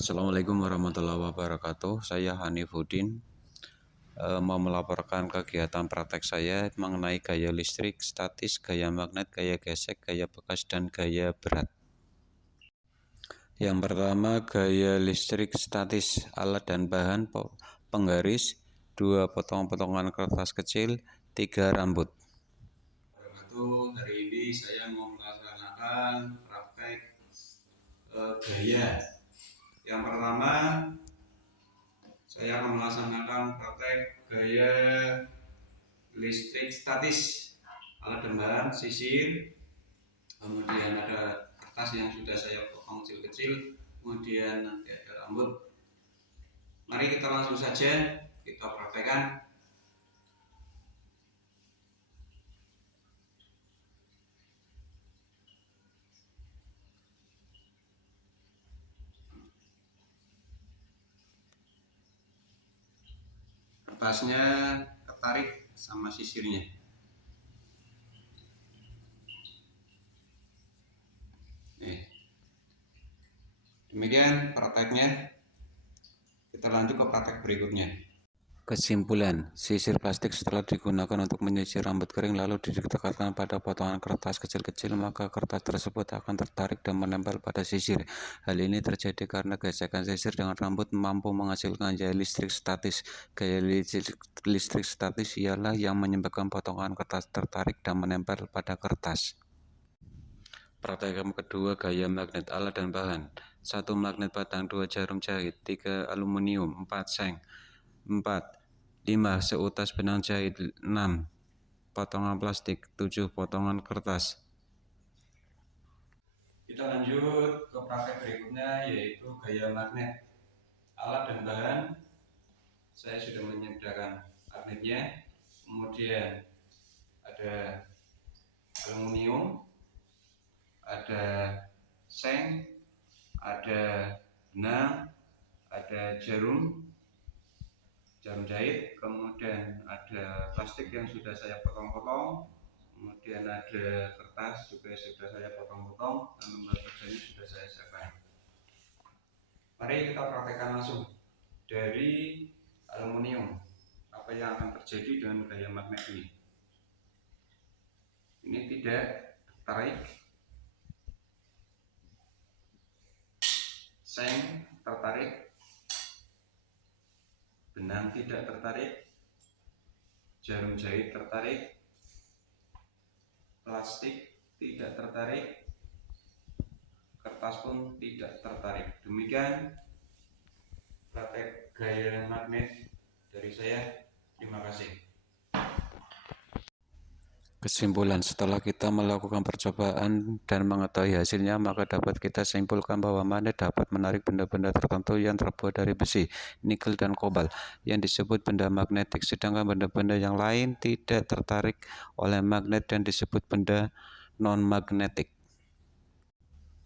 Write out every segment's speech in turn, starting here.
Assalamualaikum warahmatullahi wabarakatuh. Saya Hanifuddin mau melaporkan kegiatan praktek saya mengenai gaya listrik, statis, gaya magnet, gaya gesek, gaya bekas, dan gaya berat. Yang pertama, gaya listrik statis, alat dan bahan penggaris, 2 potong-potongan kertas kecil, 3 rambut. Hari ini saya mau melaksanakan praktek gaya. Yang pertama, saya akan melaksanakan praktek gaya listrik statis, alat dan bahan sisir, kemudian ada kertas yang sudah saya potong kecil-kecil, kemudian nanti ada rambut. Mari kita langsung saja kita praktekkan. Kertasnya ketarik sama sisirnya. Demikian prakteknya. Kita lanjut ke praktek berikutnya. Kesimpulan, sisir plastik setelah digunakan untuk menyisir rambut kering lalu ditekatkan pada potongan kertas kecil-kecil, maka kertas tersebut akan tertarik dan menempel pada sisir. Hal ini terjadi karena gesekan sisir dengan rambut mampu menghasilkan gaya listrik statis. Gaya listrik statis ialah yang menyebabkan potongan kertas tertarik dan menempel pada kertas. Praktek kedua, gaya magnet, alat dan bahan. 1 magnet batang, 2 jarum jahit, 3 aluminium, 4 seng, 4 5 seutas benang jahit, 6 potongan plastik, 7 potongan kertas. Kita lanjut ke praktek berikutnya, yaitu gaya magnet, alat dan bahan. Saya sudah menyediakan magnetnya, kemudian ada aluminium, ada seng, ada benang, ada jarum jahit, kemudian ada plastik yang sudah saya potong-potong, kemudian ada kertas juga sudah saya potong-potong, dan lembar kerjanya sudah saya siapkan. Mari kita praktekkan langsung dari aluminium apa yang akan terjadi dengan gaya magnet ini. Ini tidak tertarik, seng tertarik, benang tidak tertarik, jarum jahit tertarik, plastik tidak tertarik, kertas pun tidak tertarik. Demikian praktek gaya magnet dari saya. Terima kasih. Kesimpulan, setelah kita melakukan percobaan dan mengetahui hasilnya, maka dapat kita simpulkan bahwa magnet dapat menarik benda-benda tertentu yang terbuat dari besi, nikel, dan kobalt yang disebut benda magnetik, sedangkan benda-benda yang lain tidak tertarik oleh magnet dan disebut benda non-magnetik.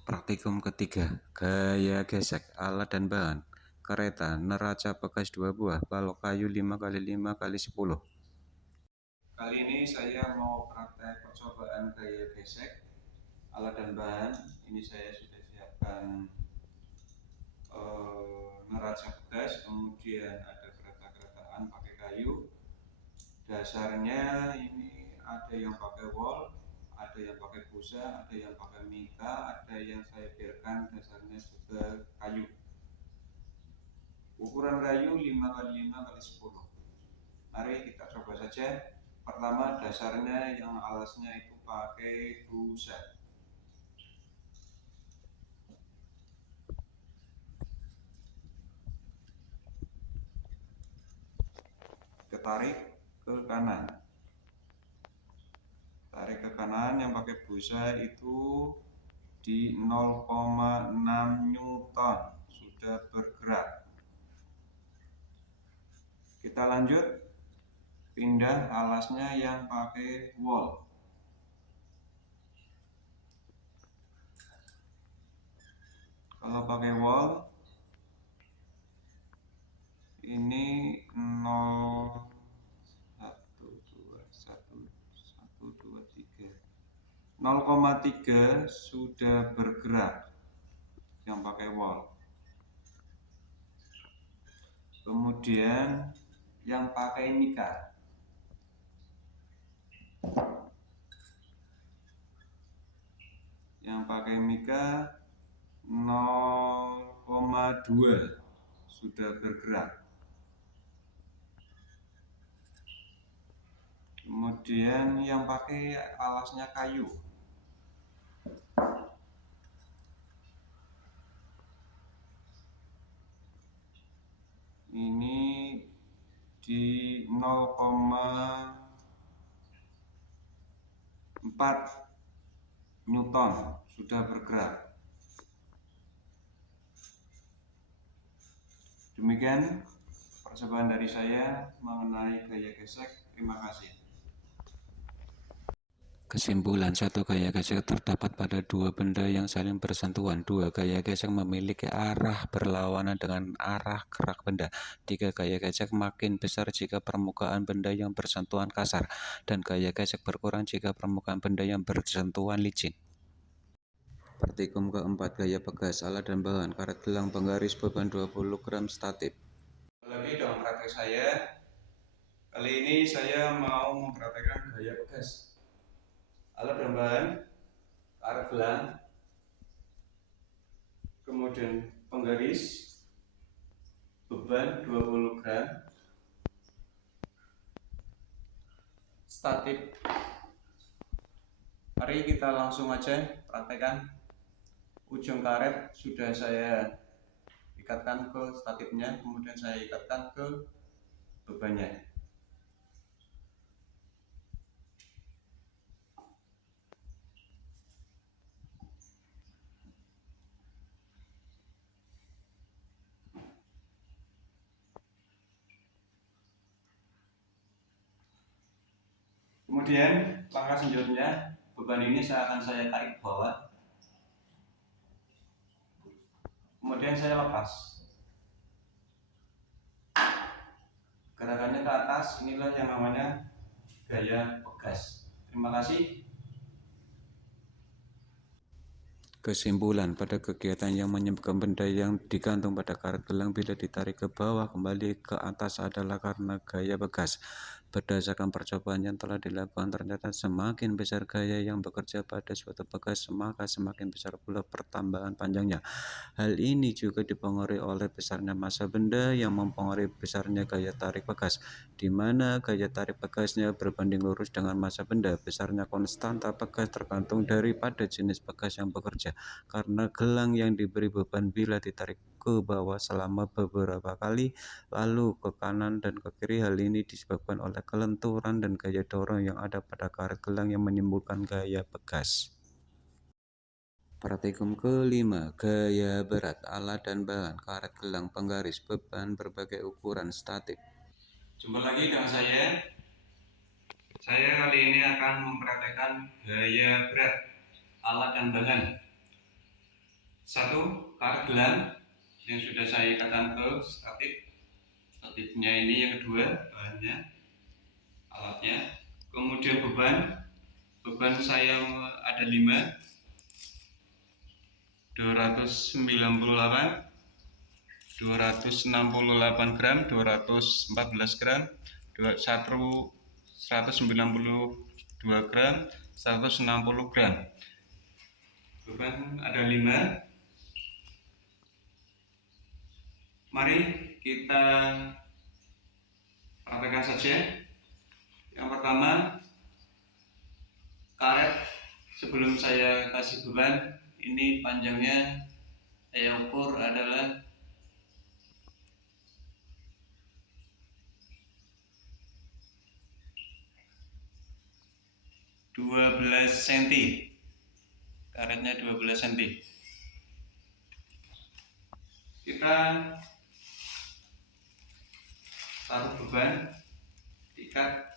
Praktikum ketiga, gaya gesek, alat dan bahan. Kereta, neraca bekas 2 buah, balok kayu 5x5x10. Kali ini saya mau praktek percobaan gaya gesek, alat dan bahan. Ini saya sudah siapkan neraca bekas, kemudian ada kereta-keretaan pakai kayu. Dasarnya ini ada yang pakai wol, ada yang pakai busa, ada yang pakai mika, ada yang saya biarkan dasarnya juga kayu. Ukuran kayu 5x5x10. Mari kita coba saja. Pertama, dasarnya yang alasnya itu pakai busa. Tarik ke kanan. Tarik ke kanan, yang pakai busa itu di 0,6 Newton sudah bergerak. Kita lanjut, pindah alasnya yang pakai wol. Kalau pakai wol ini 0,3 sudah bergerak yang pakai wol. Kemudian yang pakai mika, yang pakai mika 0,2 sudah bergerak. Kemudian yang pakai alasnya kayu, ini di 0,4 Newton sudah bergerak. Demikian percobaan dari saya mengenai gaya gesek. Terima kasih. Kesimpulan, satu gaya gesek terdapat pada dua benda yang saling bersentuhan. Dua gaya gesek memiliki arah berlawanan dengan arah gerak benda. Tiga gaya gesek makin besar jika permukaan benda yang bersentuhan kasar, dan gaya gesek berkurang jika permukaan benda yang bersentuhan licin. Praktikum keempat, gaya pegas, alat dan bahan, karet gelang, penggaris, beban 20 gram, statif. Lagi dalam praktek saya, kali ini saya mau mempraktekkan gaya pegas. Alat dan bahan, karet gelang, kemudian penggaris, beban 20 gram, statif. Mari kita langsung aja praktekkan. Ujung karet sudah saya ikatkan ke statifnya, kemudian saya ikatkan ke bebannya. Kemudian langkah selanjutnya, beban ini akan saya tarik ke bawah, kemudian saya lepas. Gerakannya ke atas, inilah yang namanya gaya pegas. Terima kasih. Kesimpulan, pada kegiatan yang menyebabkan benda yang digantung pada karet gelang bila ditarik ke bawah kembali ke atas adalah karena gaya pegas. Berdasarkan percobaan yang telah dilakukan, ternyata semakin besar gaya yang bekerja pada suatu pegas, maka semakin besar pula pertambahan panjangnya. Hal ini juga dipengaruhi oleh besarnya massa benda yang mempengaruhi besarnya gaya tarik pegas, di mana gaya tarik pegasnya berbanding lurus dengan massa benda. Besarnya konstanta pegas tergantung daripada jenis pegas yang bekerja, karena gelang yang diberi beban bila ditarik ke bawah selama beberapa kali, lalu ke kanan dan ke kiri. Hal ini disebabkan oleh kelenturan dan gaya dorong yang ada pada karet gelang yang menimbulkan gaya pegas. Praktikum kelima, gaya berat, alat dan bahan, karet gelang, penggaris, beban berbagai ukuran, statif. Jumpa lagi dengan saya. Saya kali ini akan mempraktekkan gaya berat, alat dan bahan. Satu, karet gelang yang sudah saya ikatkan ke statif. Statifnya ini yang kedua, bahannya, alatnya. Kemudian beban saya ada 5, 298, 268 gram, 214 gram, 192 gram, 160 gram. Beban ada 5. Mari kita praktekkan saja. Yang pertama, karet sebelum saya kasih beban, ini panjangnya saya ukur adalah 12 cm. Karetnya 12 cm. Kita taruh beban, ikat.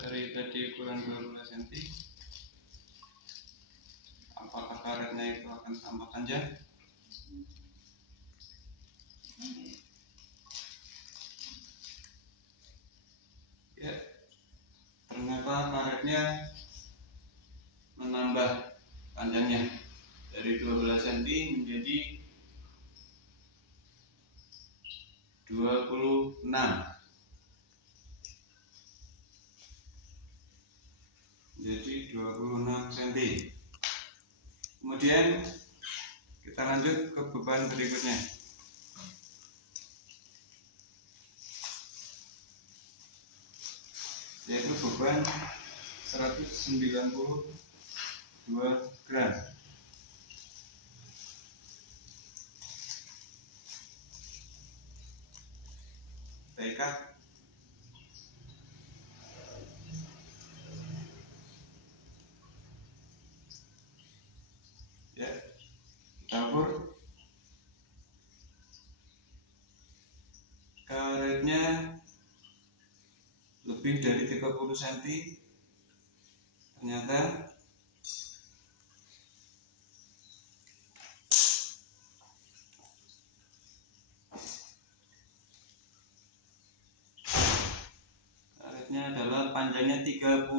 Dari tadi ukuran 12 cm, apakah karetnya itu akan tambah panjang? karetnya menambah panjangnya dari 12 cm menjadi 26 cm. Kemudian kita lanjut ke beban berikutnya, yaitu beban 192 gram. Kita ikat. Ya, kita ukur. Karetnya lebih dari 30 cm. Ternyata karetnya adalah panjangnya 31,5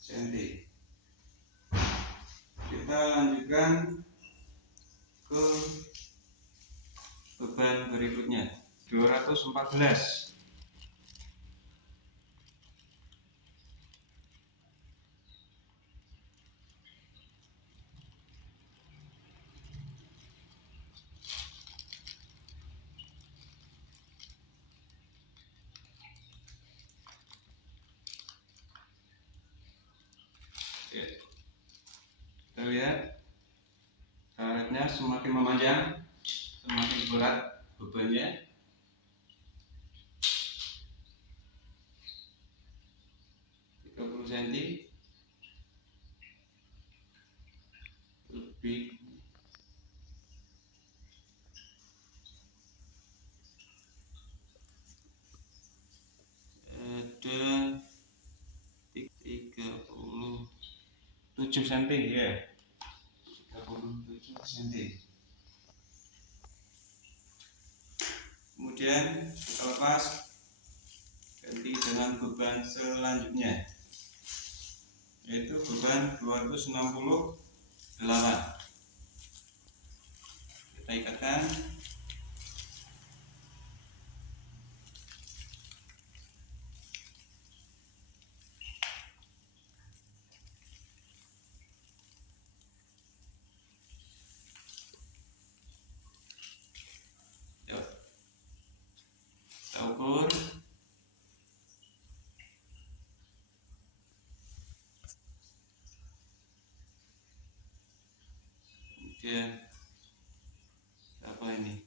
cm. Kita lanjutkan ke beban berikutnya, 214. Oke. Kita lihat karetnya semakin memanjang, semakin berat bebannya. cm lebih. Ada 37 cm ya, 37 cm. Kemudian kita lepas, ganti dengan beban selanjutnya, yaitu beban 268. Kita ikatkan. Kita ukur. Kemudian apa ini?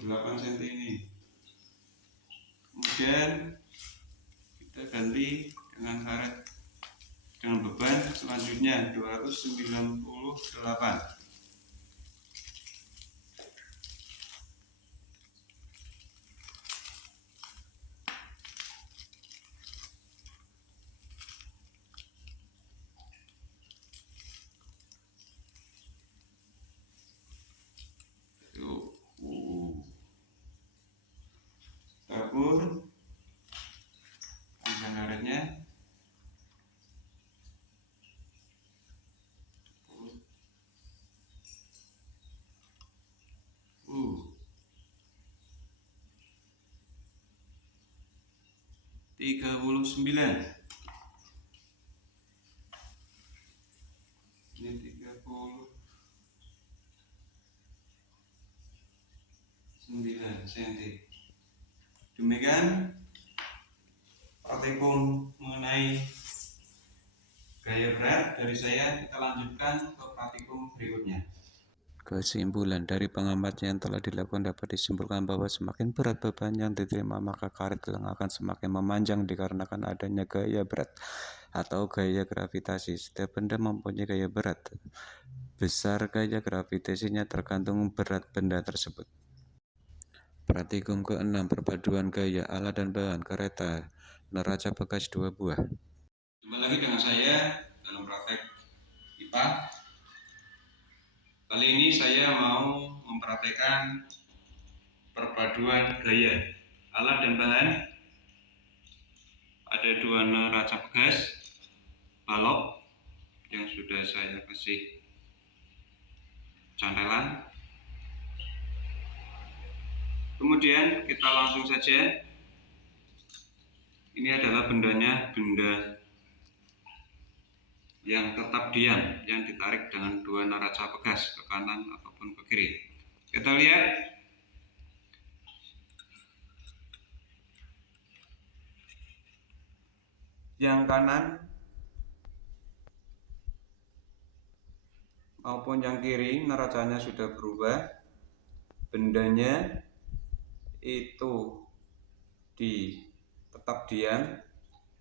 Delapan cm ini. Kemudian kita ganti dengan karet dengan beban selanjutnya 298. Ukur panjang karetnya. Tiga puluh 39. Ini 39 cm. Demikian praktikum mengenai gaya berat dari saya. Kita lanjutkan ke praktikum berikutnya. Kesimpulan dari pengamatan yang telah dilakukan dapat disimpulkan bahwa semakin berat beban yang diterima, maka karet gelang akan semakin memanjang dikarenakan adanya gaya berat. atau gaya gravitasi. Setiap benda mempunyai gaya berat. Besar gaya gravitasinya tergantung berat benda tersebut. Praktikum ke-6, perpaduan gaya alat dan bahan kereta neraca bekas 2 buah. Kembali lagi dengan saya dalam praktek IPA. Kali ini saya mau mempraktekkan perpaduan gaya alat dan bahan. Ada 2 neraca bekas balok yang sudah saya kasih cantelan. Kemudian kita langsung saja. Ini adalah bendanya, benda yang tetap diam, yang ditarik dengan 2 neraca bekas ke kanan ataupun ke kiri. Kita lihat. Yang kanan maupun yang kiri neracanya sudah berubah. Bendanya itu tetap diam.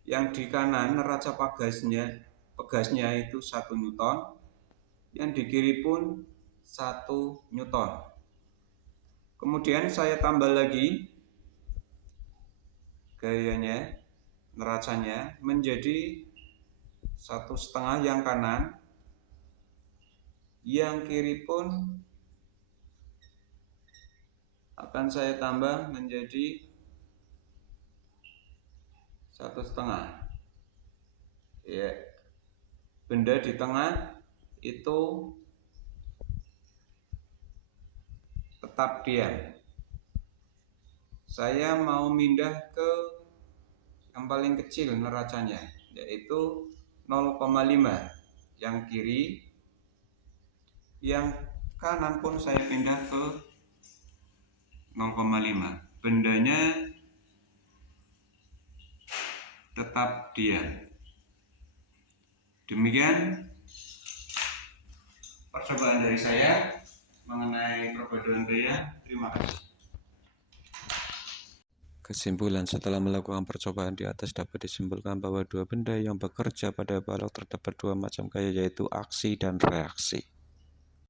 Yang di kanan neraca pegasnya itu 1 Newton. Yang di kiri pun 1 Newton. Kemudian saya tambah lagi gayanya, neracanya menjadi 1,5 yang kanan. Yang kiri pun akan saya tambah menjadi 1,5. Ya, benda di tengah itu tetap diam. Saya mau pindah ke yang paling kecil neracanya, yaitu 0,5 yang kiri. Yang kanan pun saya pindah ke 0,5. Bendanya tetap diam. Demikian percobaan dari saya mengenai perpaduan gaya. Terima kasih. Kesimpulan, setelah melakukan percobaan di atas dapat disimpulkan bahwa 2 benda yang bekerja pada balok terdapat 2 macam gaya, yaitu aksi dan reaksi.